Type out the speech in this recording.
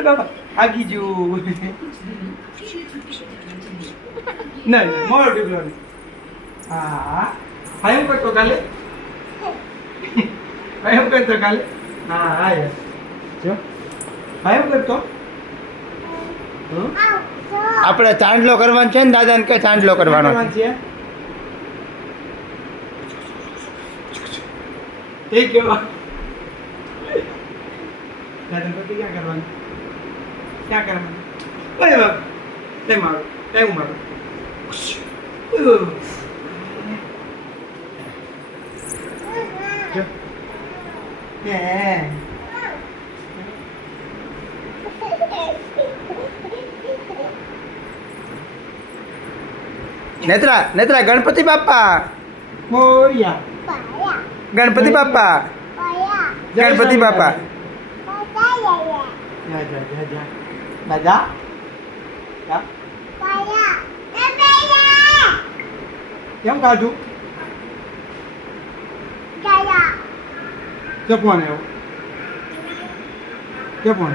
બાબા આગી જો નહીં મોડો ઢીકલો નહીં હા હા એમ કરતો કાલે એમ કરતો કાલે હા હા યાર જો હા એમ કરતો આપણે ચાંદલો કરવાનો છે ને દાદાને કે ચાંદલો કરવાનો છે એ કેવા દાદા પતિ ક્યાં કરવાનું ક્યાં કરવાનું ઓય બાપ તે મારો તે હું મારો જો નેત્રા નેત્રા ગણપતિ બાપ્પા મોરિયા ગણપતિ બાપ્પા ગણપતિ બાપ્પા જા જા જા જા દાદા જા કેમ કાઢું કે કોણ આવ્યો કે કોણ